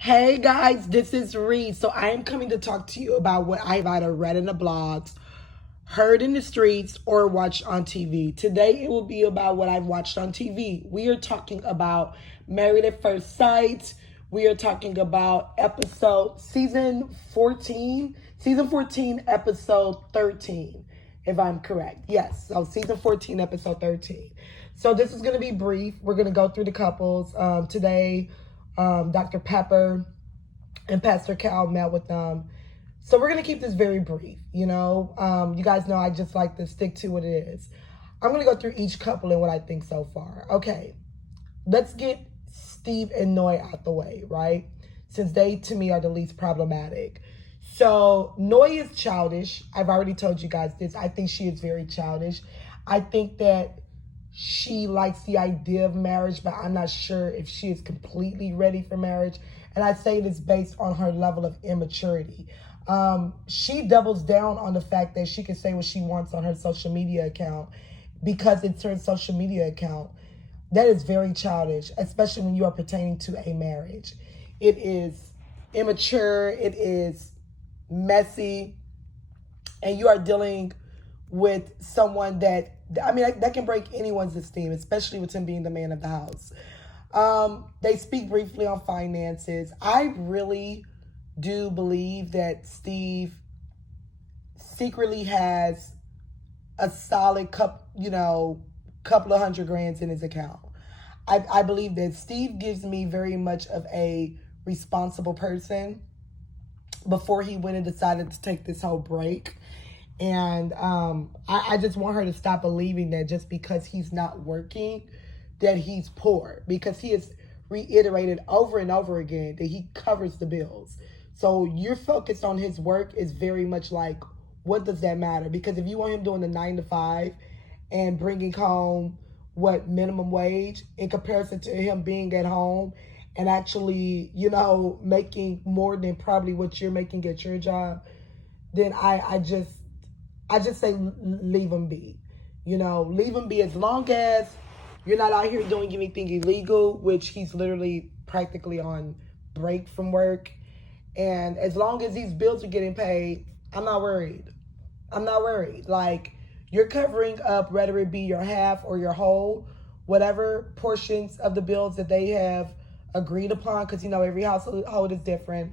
Hey guys, this is Reed. So I am coming to talk to you about what I've either read in the blogs, heard in the streets, or watched on TV. Today it will be about what I've watched on TV. We are talking about Married at First Sight. We are talking about season 14, episode 13, if I'm correct. Yes, so season 14, episode 13. So this is going to be brief. We're going to go through the couples. Today, Dr. Pepper and Pastor Cal met with them. So we're going to keep this very brief. You guys know I just like to stick to what it is. I'm going to go through each couple and what I think so far. Okay, let's get Steve and Nora out the way, right? Since they, to me, are the least problematic. So Nora is childish. I've already told you guys this. I think she is very childish. I think that she likes the idea of marriage, but I'm not sure if she is completely ready for marriage. And I say this based on her level of immaturity. She doubles down on the fact that she can say what she wants on her social media account because it's her social media account. That is very childish, especially when you are pertaining to a marriage. It is immature, it is messy, and you are dealing with someone that can break anyone's esteem, especially with him being the man of the house. They speak briefly on finances. I really do believe that Steve secretly has a solid couple of $100,000 in his account. I believe that Steve gives me very much of a responsible person before he went and decided to take this whole break. And I just want her to stop believing that just because he's not working, that he's poor. Because he has reiterated over and over again that he covers the bills. So you're focused on his work is very much like, what does that matter? Because if you want him doing the 9 to 5 and bringing home minimum wage in comparison to him being at home and actually, making more than probably what you're making at your job, then I just say leave him be. Leave him be as long as you're not out here doing anything illegal, which he's literally practically on break from work. And as long as these bills are getting paid, I'm not worried. Like, you're covering up, whether it be your half or your whole, whatever portions of the bills that they have agreed upon, because, every household is different.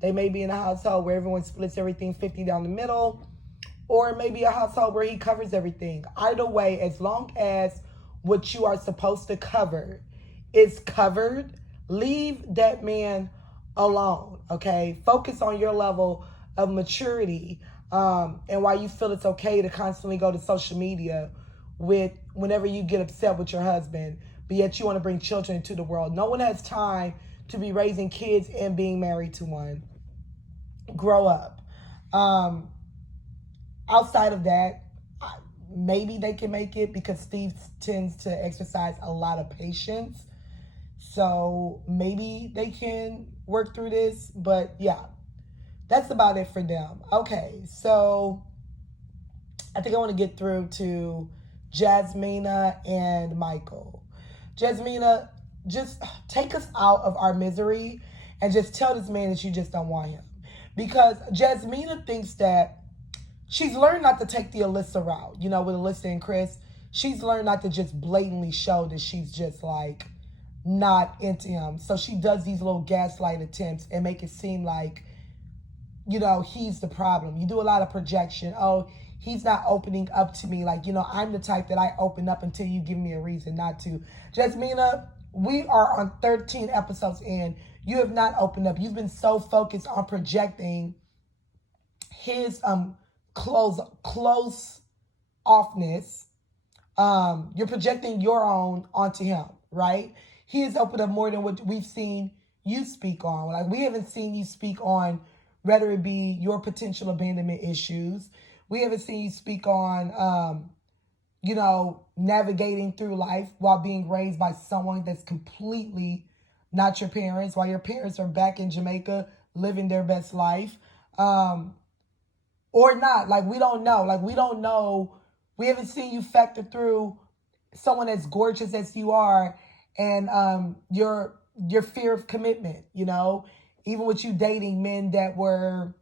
They may be in a household where everyone splits everything 50 down the middle, or maybe a household where he covers everything. Either way, as long as what you are supposed to cover is covered, leave that man alone, okay? Focus on your level of maturity, and why you feel it's okay to constantly go to social media whenever you get upset with your husband, but yet you want to bring children into the world. No one has time to be raising kids and being married to one. Grow up. Outside of that, maybe they can make it because Steve tends to exercise a lot of patience. So maybe they can work through this. But yeah, that's about it for them. Okay, so I think I want to get through to Jasmina and Michael. Jasmina, just take us out of our misery and just tell this man that you just don't want him. Because Jasmina thinks that she's learned not to take the Alyssa route, with Alyssa and Chris. She's learned not to just blatantly show that she's just like not into him. So she does these little gaslight attempts and make it seem like, he's the problem. You do a lot of projection. Oh, he's not opening up to me. Like, I'm the type that I open up until you give me a reason not to. Jasmina, we are on 13 episodes in. You have not opened up. You've been so focused on projecting his close offness. You're projecting your own onto him, right? He has opened up more than what we've seen you speak on. Like, we haven't seen you speak on whether it be your potential abandonment issues. We haven't seen you speak on, navigating through life while being raised by someone that's completely not your parents, while your parents are back in Jamaica living their best life. Or not. Like, we don't know. We haven't seen you factor through someone as gorgeous as you are and your your fear of commitment, even with you dating men that were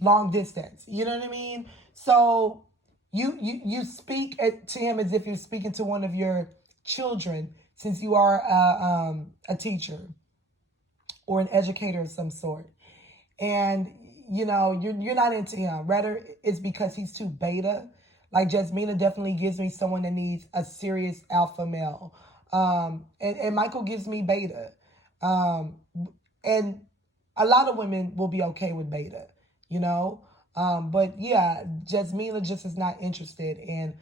long distance. You know what I mean? So you speak to him as if you're speaking to one of your children, since you are a teacher or an educator of some sort. And you're not into him. Rather, it's because he's too beta. Like Jasmina definitely gives me someone that needs a serious alpha male. And Michael gives me beta. And a lot of women will be okay with beta, But yeah, Jasmina just is not interested. And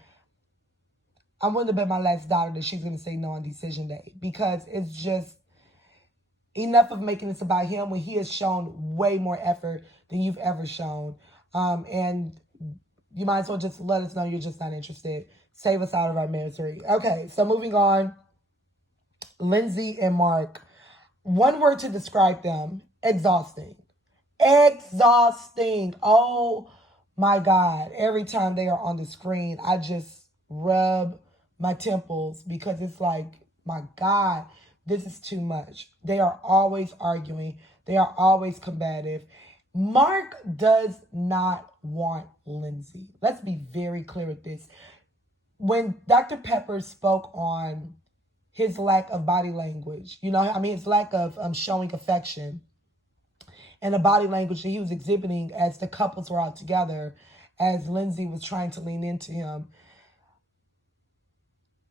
I'm willing to bet my last dollar that she's going to say no on decision day, because it's just enough of making this about him when he has shown way more effort than you've ever shown. And you might as well just let us know you're just not interested. Save us out of our misery. Okay, so moving on. Lindsay and Mark. One word to describe them: exhausting. Exhausting. Oh my God. Every time they are on the screen, I just rub my temples, because it's like, my God, this is too much. They are always arguing. They are always combative. Mark does not want Lindsay. Let's be very clear with this. When Dr. Pepper spoke on his lack of body language, his lack of showing affection, and the body language that he was exhibiting as the couples were out together, as Lindsay was trying to lean into him.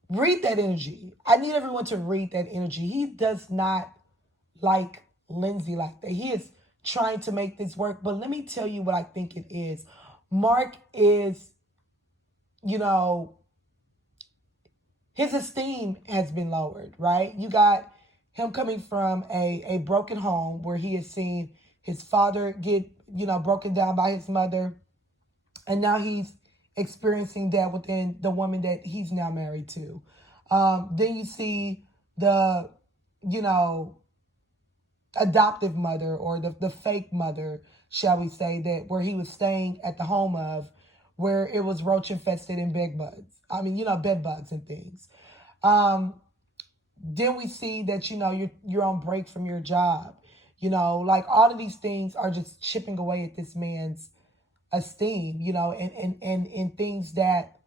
Read that energy. I need everyone to read that energy. He does not like Lindsay like that. He is trying to make this work. But let me tell you what I think it is. Mark is, his esteem has been lowered, right? You got him coming from a broken home where he has seen his father get, broken down by his mother. And now he's experiencing that within the woman that he's now married to. Then you see the, adoptive mother, or the fake mother, shall we say, that where he was staying at the home of, where it was roach infested and bed bugs. Bed bugs and things. Then we see that, you're on break from your job. Like all of these things are just chipping away at this man's esteem, and things that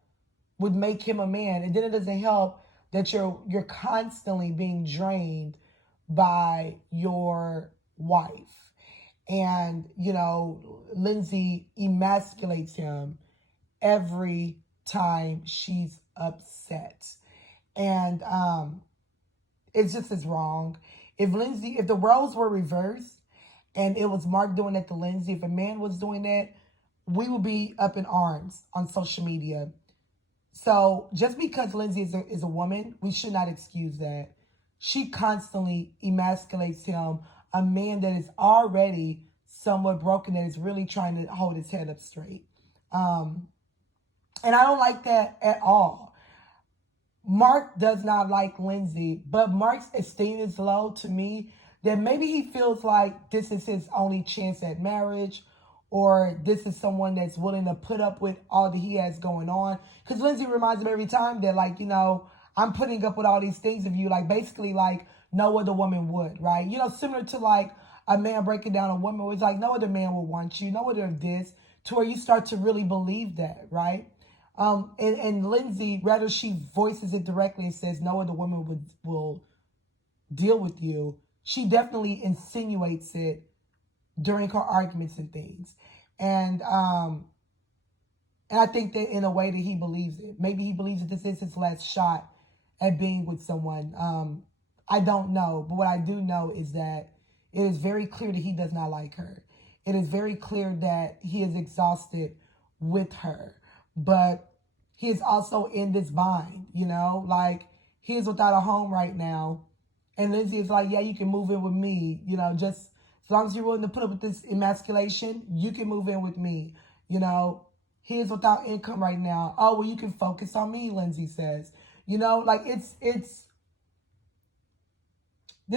would make him a man. And then it doesn't help that you're constantly being drained by your wife. And, Lindsay emasculates him every time she's upset. And it's just as wrong. If the roles were reversed and it was Mark doing that to Lindsay, if a man was doing that, we would be up in arms on social media. So just because Lindsay is a woman, we should not excuse that. She constantly emasculates him, a man that is already somewhat broken, that is really trying to hold his head up straight. And I don't like that at all. Mark does not like Lindsay, but Mark's esteem is low to me, that maybe he feels like this is his only chance at marriage, or this is someone that's willing to put up with all that he has going on. Because Lindsay reminds him every time that, like, I'm putting up with all these things of you, like, basically, like, no other woman would, right? Similar to, like, a man breaking down a woman, where it's like, no other man will want you, no other of this, to where you start to really believe that, right? And Lindsay, rather she voices it directly and says no other woman will deal with you, she definitely insinuates it during her arguments and things. And I think that in a way that he believes it. Maybe he believes that this is his last shot at being with someone. I don't know. But what I do know is that it is very clear that he does not like her. It is very clear that he is exhausted with her. But he is also in this bind, like he is without a home right now. And Lindsay is like, yeah, you can move in with me, just as long as you're willing to put up with this emasculation, you can move in with me. He is without income right now. Oh, well, you can focus on me, Lindsay says. Like this is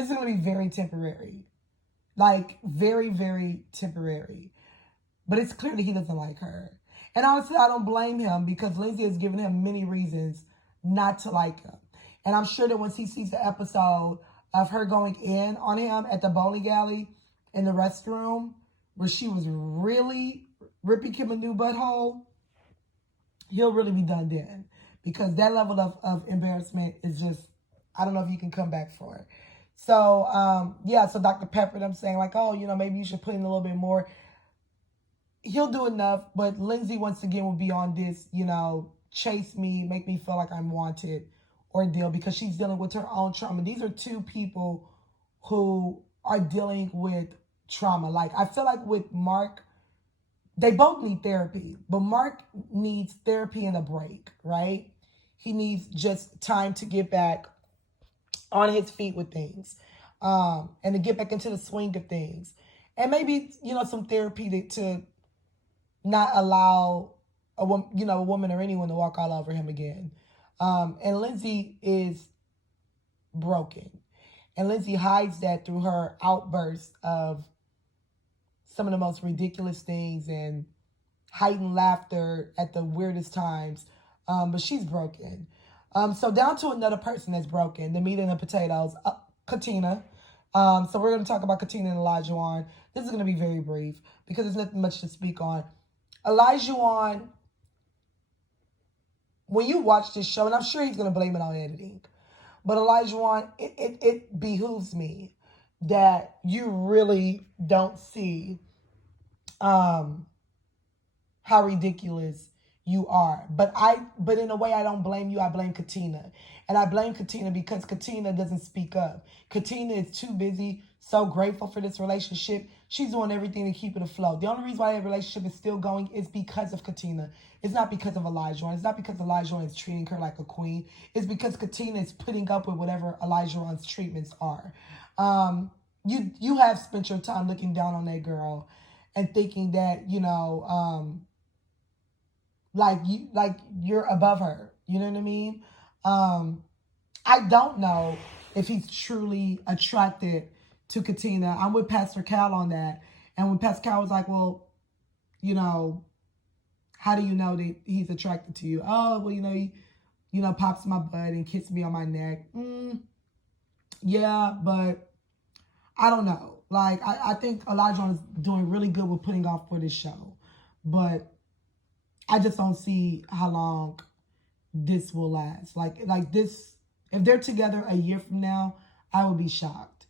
going to be very temporary. Like very, very temporary. But it's clear that he doesn't like her. And honestly, I don't blame him, because Lindsay has given him many reasons not to like him. And I'm sure that once he sees the episode of her going in on him at the bowling alley in the restroom where she was really ripping him a new butthole, he'll really be done then. Because that level of embarrassment is just, I don't know if you can come back for it. So, yeah, so Dr. Pepper, I'm saying like, oh, maybe you should put in a little bit more. He'll do enough, but Lindsay, once again, will be on this, chase me, make me feel like I'm wanted ordeal because she's dealing with her own trauma. These are two people who are dealing with trauma. Like, I feel like with Mark, they both need therapy, but Mark needs therapy and a break, right? He needs just time to get back on his feet with things, and to get back into the swing of things. And maybe, some therapy to not allow a woman or anyone to walk all over him again. And Lindsay is broken. And Lindsay hides that through her outbursts of some of the most ridiculous things and heightened laughter at the weirdest times. But she's broken. So down to another person that's broken, the meat and the potatoes, Katina. So we're going to talk about Katina and Olajuwon. This is going to be very brief because there's nothing much to speak on. Olajuwon, when you watch this show, and I'm sure he's going to blame it on editing, but Olajuwon, it behooves me that you really don't see how ridiculous you are. But in a way, I don't blame you. I blame Katina. And I blame Katina because Katina doesn't speak up. Katina is too busy, so grateful for this relationship. She's doing everything to keep it afloat. The only reason why that relationship is still going is because of Katina. It's not because of Olajuwon. It's not because Olajuwon is treating her like a queen. It's because Katina is putting up with whatever Olajuwon's treatments are. You have spent your time looking down on that girl and thinking that, like you're above her. You know what I mean? I don't know if he's truly attracted to Katina. I'm with Pastor Cal on that. And when Pastor Cal was like, well, how do you know that he's attracted to you? Oh, well, he pops my butt and kisses me on my neck. Yeah, but I don't know. Like, I think Olajuwon is doing really good with putting off for this show. But I just don't see how long this will last. Like this, if they're together a year from now, I will be shocked.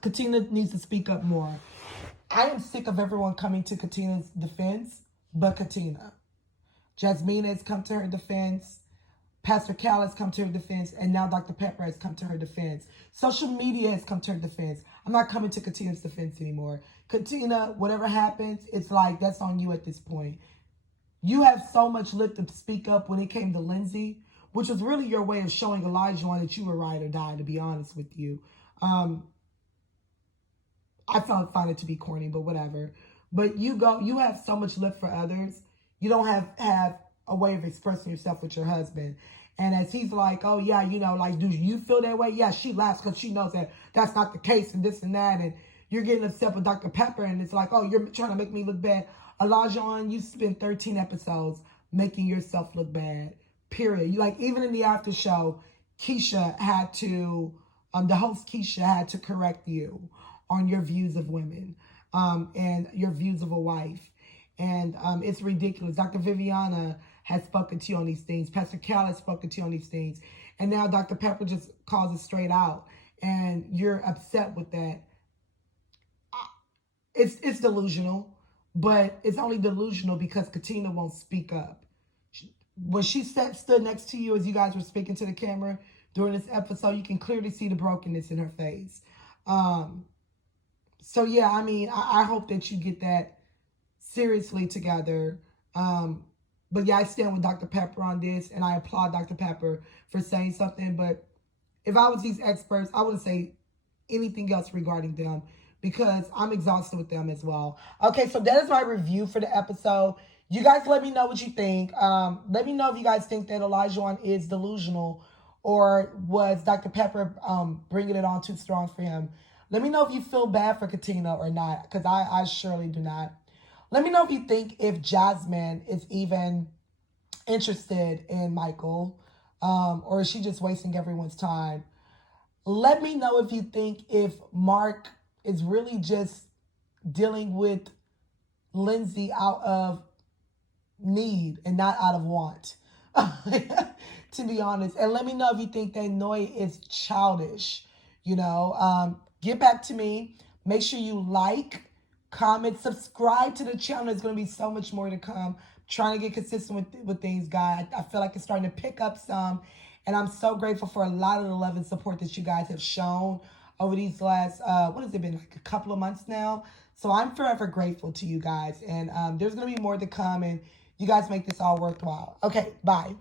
Katina needs to speak up more. I am sick of everyone coming to Katina's defense, but Katina. Jasmina has come to her defense. Pastor Cal has come to her defense. And now Dr. Pepper has come to her defense. Social media has come to her defense. I'm not coming to Katina's defense anymore. Katina, whatever happens, it's like that's on you at this point. You have so much lip to speak up when it came to Lindsay, which was really your way of showing Olajuwon that you were ride or die, to be honest with you. I find it to be corny, but whatever. But you have so much lip for others. You don't have a way of expressing yourself with your husband. And as he's like, oh yeah, like, do you feel that way? Yeah, she laughs because she knows that that's not the case and this and that. And you're getting upset with Dr. Pepper and it's like, oh, you're trying to make me look bad. Olajuwon, you spent 13 episodes making yourself look bad, period. Even in the after show, Keisha had to, the host Keisha had to correct you on your views of women and your views of a wife. And it's ridiculous. Dr. Viviana has spoken to you on these things. Pastor Cal has spoken to you on these things. And now Dr. Pepper just calls it straight out. And you're upset with that. It's delusional. But it's only delusional because Katina won't speak up. When she stood next to you as you guys were speaking to the camera during this episode, you can clearly see the brokenness in her face. So, yeah, I mean, I hope that you get that seriously together. But, yeah, I stand with Dr. Pepper on this, and I applaud Dr. Pepper for saying something. But if I was these experts, I wouldn't say anything else regarding them because I'm exhausted with them as well. Okay, so that is my review for the episode. You guys let me know what you think. Let me know if you guys think that Olajuwon is delusional or was Dr. Pepper bringing it on too strong for him. Let me know if you feel bad for Katina or not, because I surely do not. Let me know if you think if Jasmine is even interested in Michael. Or is she just wasting everyone's time? Let me know if you think if Mark is really just dealing with Lindsay out of need and not out of want. To be honest. And let me know if you think that Nora is childish. Get back to me. Make sure you like, comment, subscribe to the channel. There's going to be so much more to come. Trying to get consistent with things, guys. I feel like it's starting to pick up some. And I'm so grateful for a lot of the love and support that you guys have shown over these last, what has it been, like a couple of months now? So I'm forever grateful to you guys. And there's going to be more to come. And you guys make this all worthwhile. Okay, bye.